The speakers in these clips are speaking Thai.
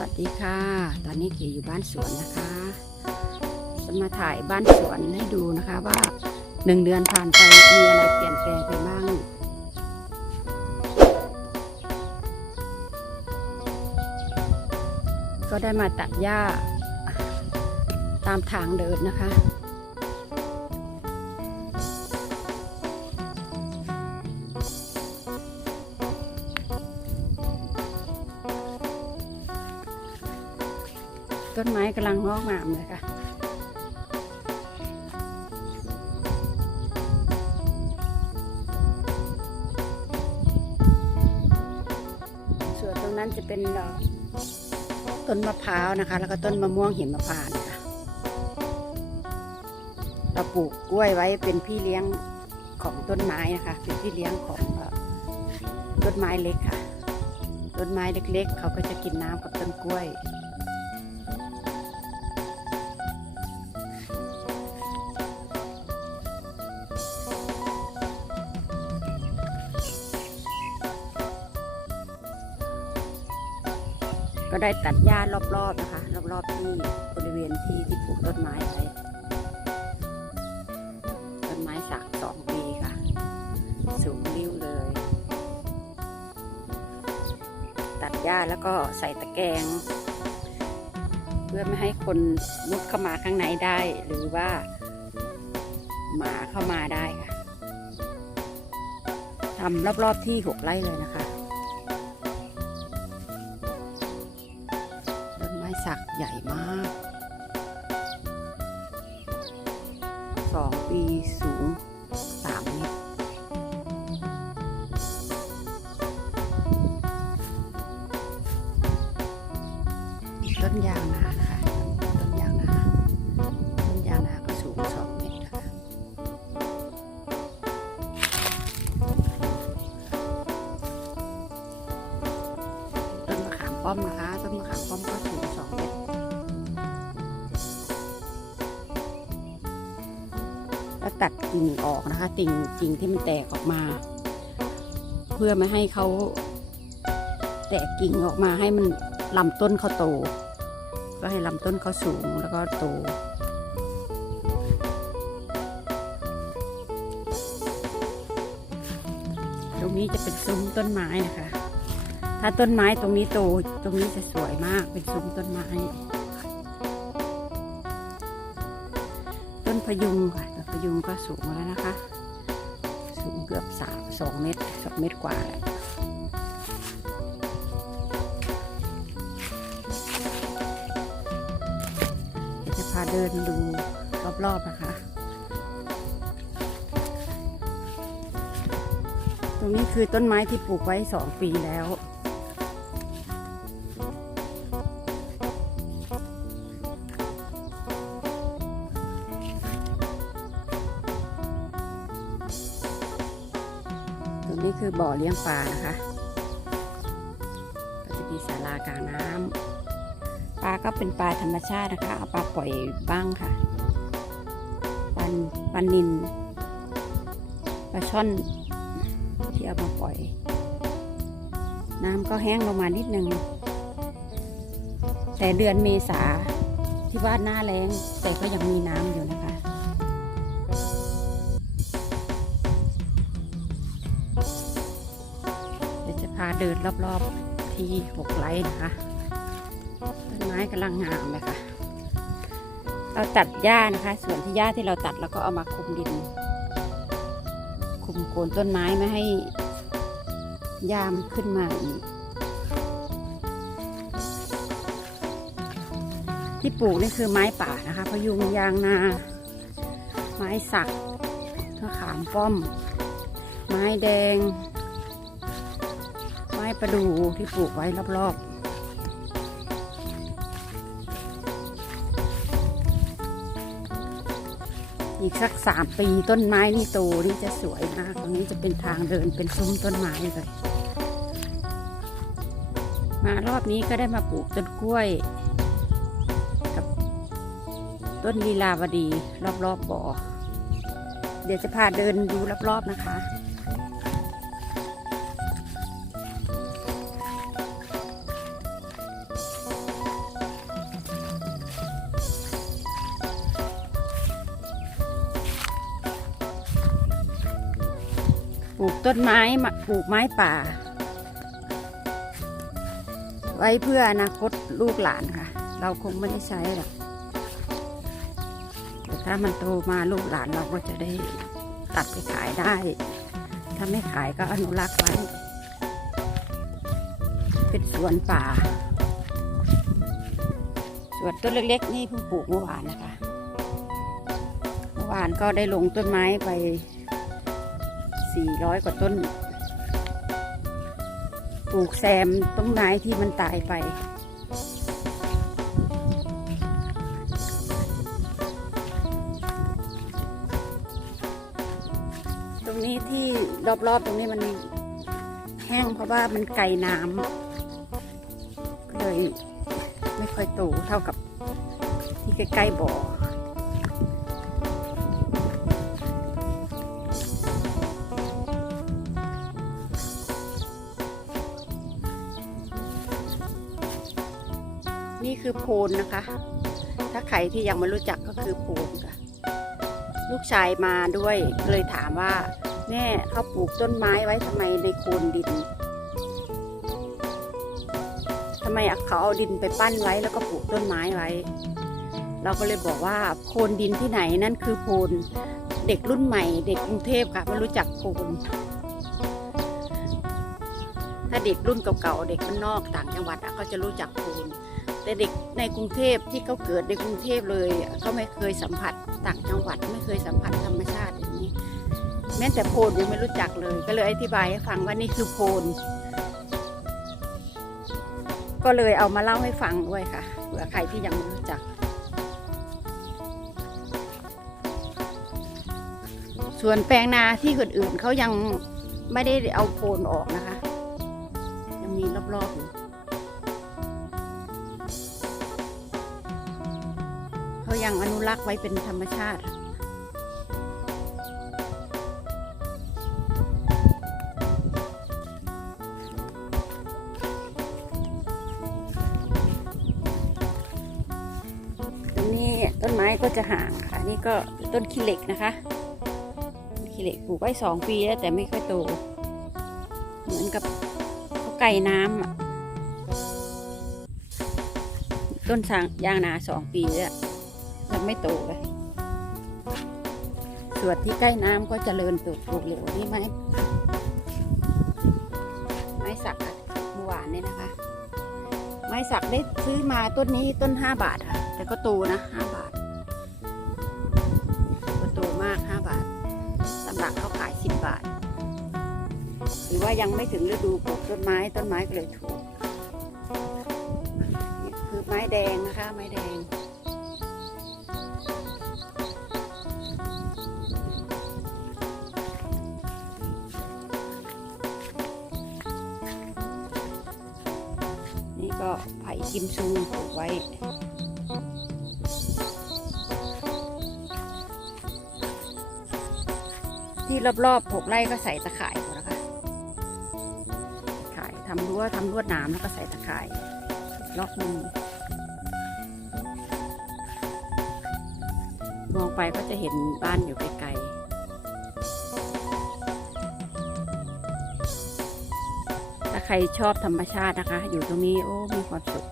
วัสดีค่ะ ตอนนี้เก๋อยู่บ้านสวนนะคะ จะมาถ่ายบ้านสวนให้ดูนะคะว่าหนึ่งเดือนผ่านไปมีอะไรเปลี่ยนแปลงไปบ้างก็ได้มาตัดหญ้าตามทางเดินนะคะ ต้นไม้กำลังงอกงามเลยค่ะ ส่วนตรงนั้นจะเป็นดอกต้นมะพร้าวนะคะ แล้วก็ต้นมะม่วงหิมพานต์ค่ะเราปลูกกล้วยไว้เป็นพี่เลี้ยงของต้นไม้นะคะ เป็นพี่เลี้ยงของต้นไม้เล็กค่ะ ต้นไม้เล็กๆ เขาก็จะกินน้ำกับต้นกล้วย ก็ได้ตัดหญ้ารอบๆนะคะ รอบๆที่บริเวณที่ที่ปลูกต้นไม้ไว้ต้นไม้สักสองปีค่ะ สูงริ้วเลย ตัดหญ้าแล้วก็ใส่ตะแกรงเพื่อไม่ให้คนมุดเข้ามาข้างในได้ หรือว่าหมาเข้ามาได้ค่ะทำรอบๆที่หกไร่เลยนะคะ สักใหญ่มากสองปีสูง ป้อมนะคะ ต้นมะขามป้อมก็สูงสองเมตรแล้วตัดกิ่งออกนะคะกิ่งกิ่งที่มันแตกออกมา เพื่อไม่ให้เขาแตกกิ่งออกมาให้มันลำต้นเขาโต ก็ให้ลำต้นเขาสูงแล้วก็โตตรงนี้จะเป็นซุ้มต้นไม้นะคะ ถ้าต้นไม้ตรงนี้โตตรงนี้จะสวยมากเป็นซุ้มต้นไม้ ต้นพยุงค่ะต้นพยุงก็สูงแล้วนะคะ สูงเกือบสามสองเมตรสองเมตรกว่าแหละเดี๋ยวจะพาเดินดูรอบๆนะคะ ตรงนี้คือต้นไม้ที่ปลูกไว้สองปีแล้ว นี้คือบ่อเลี้ยงปลานะคะ ก็จะมีศาลากลางน้ำปลาก็เป็นปลาธรรมชาตินะคะ เอาปลาปล่อยบ้างค่ะปลาปลานินปลาช่อนที่เอามาปล่อย น้ำก็แห้งลงมานิดนึง แต่เดือนเมษาที่ว่าหน้าแรงแต่ก็ยังมีน้ำอยู่นะคะ เดี๋ยวจะพาเดินรอบๆที่หกไร่นะคะต้นไม้กำลังงามเลยค่ะเราตัดหญ้านะคะ ส่วนที่หญ้าที่เราตัดเราก็เอามาคุมดิน คุมโคนต้นไม้ไม่ให้หญ้ามันขึ้นมาอีกที่ปลูกนี่คือไม้ป่านะคะพยุงยางนา ไม้สักมะขามป้อม ไม้แดง ไม้ประดู่ที่ปลูกไว้รอบๆอีกสักสามปีต้นไม้นี่โตนี่จะสวยมาก ตรงนี้จะเป็นทางเดินเป็นซุ้มต้นไม้เลย มารอบนี้ก็ได้มาปลูกต้นกล้วย กับต้นลีลาวดีรอบๆบบ่อ เดี๋ยวจะพาเดินดูรอบๆนะคะ ปลูกต้นไม้ปลูกไม้ป่า ไว้เพื่ออนาคตลูกหลานค่ะ เราคงไม่ได้ใช้หรอกแต่ถ้ามันโตมาลูกหลานเราก็จะได้ตัดไปขายได้ ถ้าไม่ขายก็อนุรักษ์ไว้ เป็นสวนป่าสวนต้นเล็กๆ นี่เพิ่งปลูกเมื่อวานนะคะ เมื่อวานก็ได้ลงต้นไม้ไป 400 กว่าต้น ปลูกแซมต้นไม้ที่มันตายไป ตรงนี้ที่รอบๆตรงนี้มันแห้งเพราะว่ามันไกลน้ำก็เลยไม่ค่อยโตเท่ากับที่ใกล้ๆบ่อ นี่คือโพนนะคะ ถ้าใครที่ยังไม่รู้จักก็คือโพนค่ะ ลูกชายมาด้วยเลยถามว่าแม่เขาปลูกต้นไม้ไว้ทำไมในโคลนดินทำไมเขาเอาดินไปปั้นไว้แล้วก็ปลูกต้นไม้ไว้ เราก็เลยบอกว่าโคลนดินที่ไหนนั่นคือโพนเด็กรุ่นใหม่ เด็กกรุงเทพค่ะไม่รู้จักโพนถ้าเด็กรุ่นเก่าๆเด็กข้างนอกต่างจังหวัดก็จะรู้จักโพน แต่เด็กในกรุงเทพที่เขาเกิดในกรุงเทพเลยเขาไม่เคยสัมผัสต่างจังหวัดไม่เคยสัมผัสธรรมชาติอย่างนี้แม้แต่โพนยังไม่รู้จักเลย ก็เลยอธิบายให้ฟังว่านี่คือโพนก็เลยเอามาเล่าให้ฟังด้วยค่ะเผื่อใครที่ยังไม่รู้จัก ส่วนแปลงนาที่อื่นๆเขายังไม่ได้เอาโพนออกนะคะ ยังมีรอบๆอยู่ ยังอนุรักษ์ไว้เป็นธรรมชาติตรงนี้ต้นไม้ก็จะห่างค่ะ นี่ก็ต้นขี้เหล็กนะคะขี้เหล็กปลูกไว้สองปีแล้วแต่ไม่ค่อยโต เหมือนกับเขาไก่น้ำอะต้นสางยางนาสองปีแล้ว ยังไม่โตเลย ส่วนที่ใกล้น้ำก็เจริญเติบโตเร็วนี่ไม้ไม้สักอะเมื่อวานเนี่ยนะคะ ไม้สักได้ซื้อมาต้นนี้ต้นห้าบาทค่ะ แต่ก็โตนะห้าบาทก็โตมากห้าบาทตำหลักเขาขายสิบบาทหรือว่ายังไม่ถึงฤดูปลูกต้นไม้ต้นไม้ก็เลยถูกนี่คือไม้แดงนะคะ ไม้แดง ก็ไผ่กิมซุงปลูกไว้ ที่รอบๆหกไร่ก็ใส่ตะข่ายหมดแล้วค่ะข่ายทำรั้วทำลวดนามแล้วก็ใส่ตะข่ายรอบหนึงมองไปก็จะเห็นบ้านอยู่ไกลๆ ใครชอบธรรมชาตินะคะ อยู่ตรงนี้โอ้ มีความสุข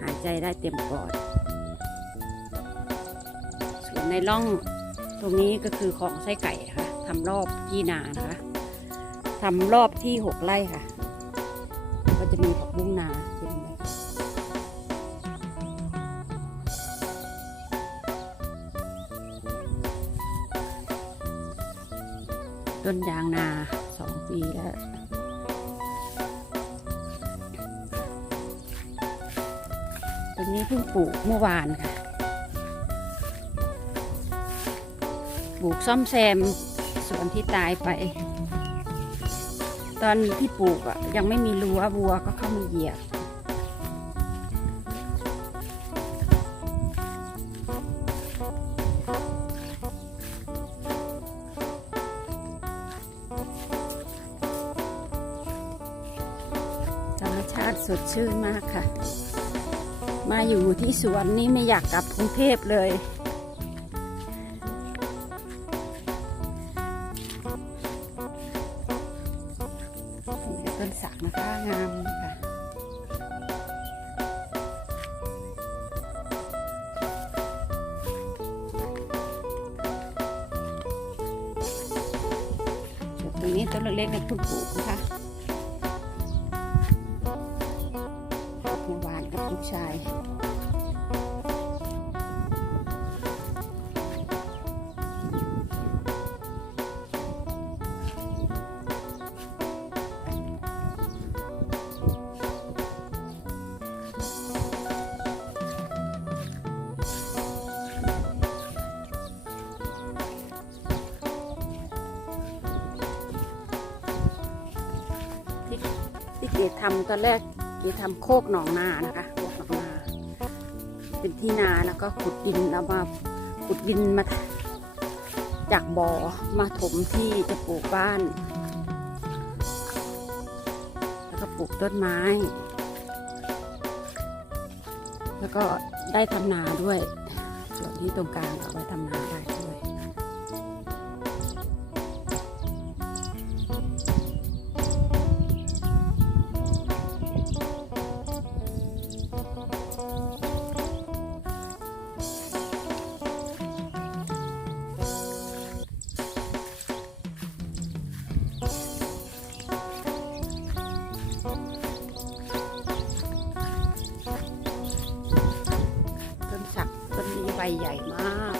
หายใจได้เต็มปอด ส่วนในร่องตรงนี้ก็คือของไส้ไก่ค่ะทำรอบที่นานะคะทำรอบที่หกไร่ค่ะ ก็จะมีผักบุ้งนาเต็มเลยต้นยางนาสองปีแล้ว นี้เพิ่งปลูกเมื่อวานค่ะ ปลูกซ่อมแซมสวนที่ตายไป ตอนที่ปลูกอะยังไม่มีรั้ววัวก็เข้ามาเหยียบธรรมชาติสดชื่นมากค่ะ มาอยู่ที่สวนนี่ไม่อยากกลับกรุงเทพเลย ที่เกดทำตอนแรกกดทำโคกหนองนานะคะโคกหนองนา เป็นที่นาแล้วก็ขุดดินเอามาขุดดินมาจากบ่อมาถมที่จะปลูกบ้าน แล้วก็ปลูกต้นไม้ แล้วก็ได้ทำนาด้วยส่วนที่ตรงกลางเอาไว้ทำนาได้ ใหญ่มาก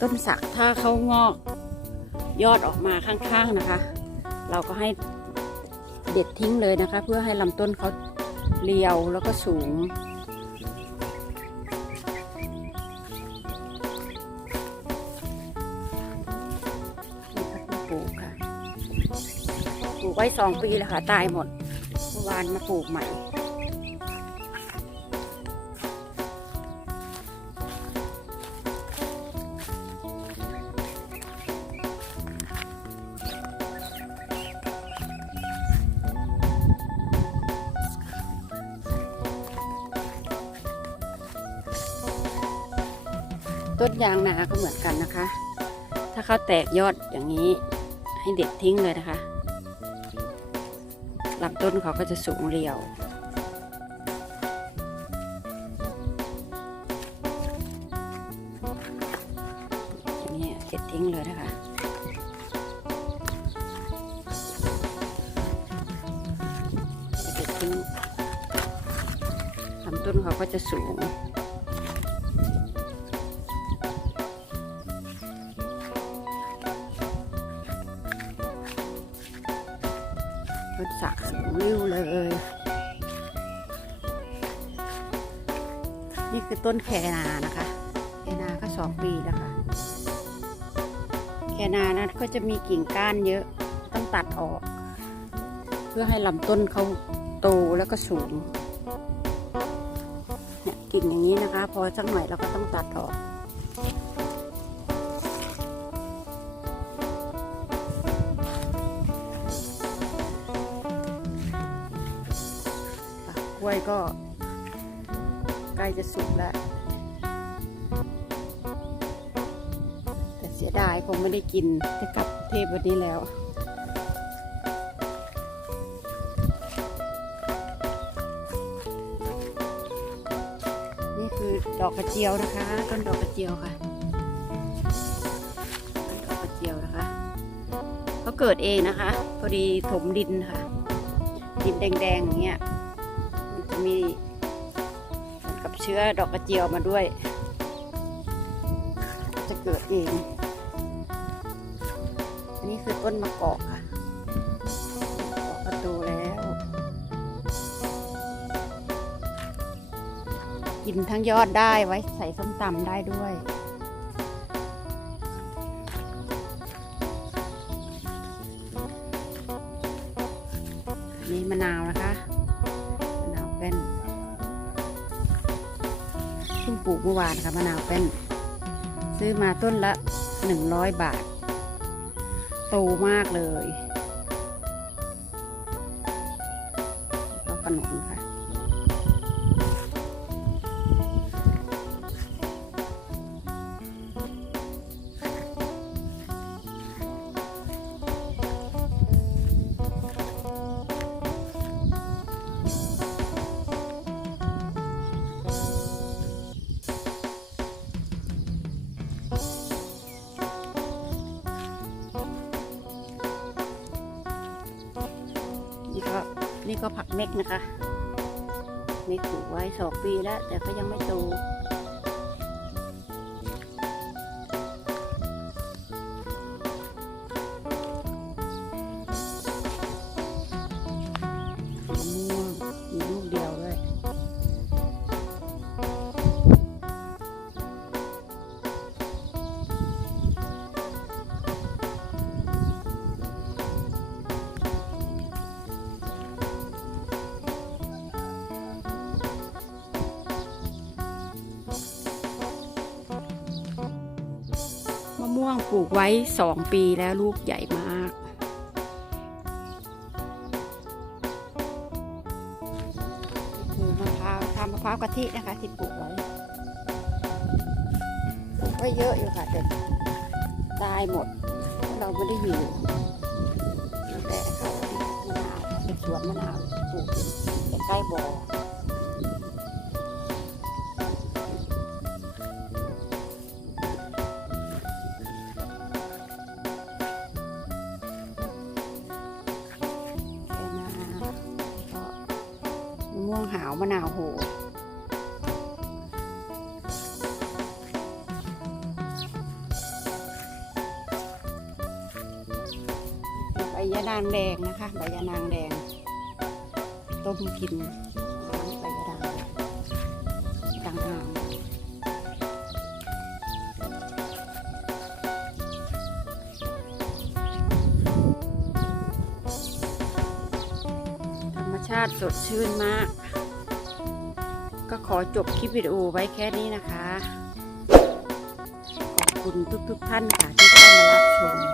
ต้นสักถ้าเขางอกยอดออกมาข้างๆนะคะ เราก็ให้เด็ดทิ้งเลยนะคะ เพื่อให้ลำต้นเขาเรียวแล้วก็สูง ไว้สองปีแล้วค่ะ ตายหมดเมื่อวานมาปลูกใหม่ ต้นยางนาก็เหมือนกันนะคะ ถ้าเขาแตกยอดอย่างนี้ให้เด็ดทิ้งเลยนะคะ ลำต้นเขาก็จะสูงเรียวอย่างนี้เด็ดทิ้งเลยนะคะเด็ดทิ้งลำต้นเขาก็จะสูง ต้นสักสูงริ้วเลย นี่คือต้นแคนานะคะ แคนาก็สองปีแล้วค่ะ แคนานะก็จะมีกิ่งก้านเยอะ ต้องตัดออก เพื่อให้ลำต้นเขาโตแล้วก็สูง เนี่ยกิ่งอย่างนี้นะคะ พอสักหน่อยเราก็ต้องตัดออก ล้วยก็ใกล้จะสุกแล้ว แต่เสียดายคงไม่ได้กินจะกลับเทพวันนี้แล้วนี่คือดอกกระเจียวนะคะต้นดอกกระเจียวค่ะต้นดอกกระเจียวนะคะเขาเกิดเองนะคะ พอดีถมดินค่ะ ดินแดงๆอย่างเงี้ย จะมีกับเชื้อดอกกระเจียวมาด้วย จะเกิดเอง อันนี้คือต้นมะกอกค่ะมะกอกก็โตแล้ว กินทั้งยอดได้ไว้ใส่ส้มตำได้ด้วย เมื่อวานค่ะมะนาวแป้น ซื้อมาต้นละ 100 บาท โตมากเลยแล้วก็ขนมค่ะ นี่ก็ผักเม็กนะคะเม็กปลูกไว้สองปีแล้ว แต่ก็ยังไม่โต มะม่วงปลูกไว้สองปีแล้วลูกใหญ่มากนี่คือมะพร้าวทำมะพร้าวกะทินะคะที่ปลูกไว้ปลูกไว้เยอะอยู่ค่ะแต่ตายหมด เราไม่ได้อยู่ตั้งแต่เขามะนาเป็นสวนมะนาวปลูกอยู่ใกล้บ่อางแดงนะคะใบยะนางแดง ต้มกินใบยะนางแดงดังงามธรรมชาติสดชื่นมาก ก็ขอจบคลิปวิดีโอไว้แค่นี้นะคะ ขอบคุณทุกๆท่านค่ะที่เข้ามารับชม